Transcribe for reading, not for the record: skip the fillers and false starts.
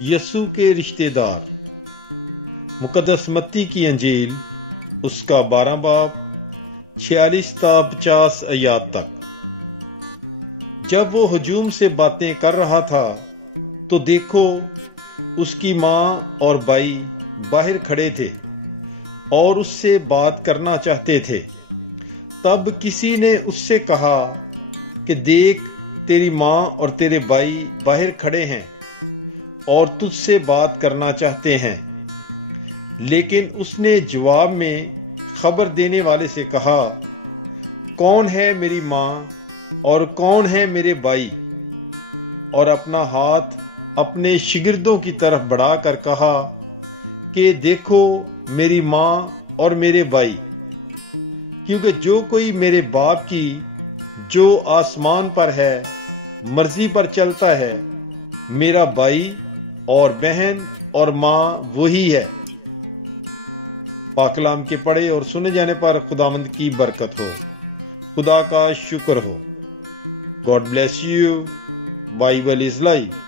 यसू के रिश्तेदार। मुकद्दस मत्ती की अंजील उसका 12 बाब 46 ता 50 आयात तक। जब वो हजूम से बातें कर रहा था तो देखो उसकी माँ और भाई बाहर खड़े थे और उससे बात करना चाहते थे। तब किसी ने उससे कहा कि देख, तेरी माँ और तेरे भाई बाहर खड़े हैं और तुझसे बात करना चाहते हैं। लेकिन उसने जवाब में खबर देने वाले से कहा, कौन है मेरी माँ और कौन है मेरे भाई? और अपना हाथ अपने शिगिर्दों की तरफ बढ़ाकर कहा कि देखो मेरी माँ और मेरे भाई, क्योंकि जो कोई मेरे बाप की जो आसमान पर है मर्जी पर चलता है, मेरा भाई और बहन और माँ वही है। पाकलाम के पढ़े और सुने जाने पर खुदावंद की बरकत हो। खुदा का शुक्र हो। God bless you. Bible is life.